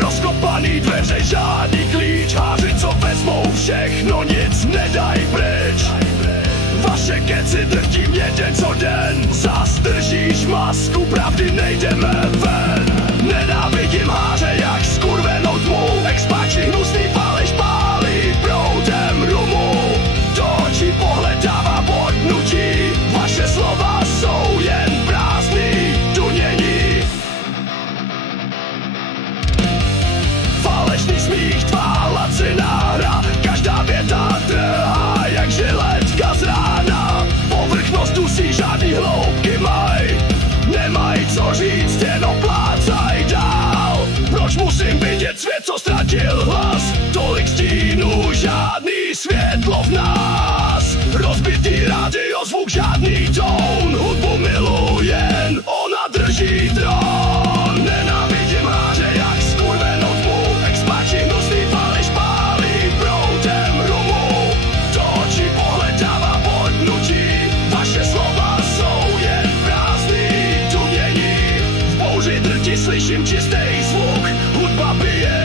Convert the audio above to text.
Rozkopaný dveře, žádný klíč. Háři, co vezmou všechno, nic nedaj pryč. Vaše keci drtím jeden co den. Zas držíš masku, pravdy nejdeme ven. Nenávidím háře jak skurvenou tmu. Expáči hnusný faleš pálí proudem rumu. Do očí pohled dává bodnutí. Vaše slova jsou jen prázdný tunění. Falešný smích, tvá laciná hra. Každá věta trhá jak žiletka z rána. Povrchnost dusí, žádný hloubky maj. Nemaj co říct, jenom plácaj dál. Proč musím vidět svět, co ztratil hlas? Tolik stínů, žádný světlo v nás. Rozbitý rádio, zvuk, žádný tón. Hudbu miluji, jen ona drží trón. Nenávidím háře jak skurvenou tmu. Expáči hnusný faleš pálí proudem rumu. Do očí pohled dává bodnutí. Vaše slova jsou jen prázdný tunění. V bouři drti slyším čistý zvuk. Hudba bije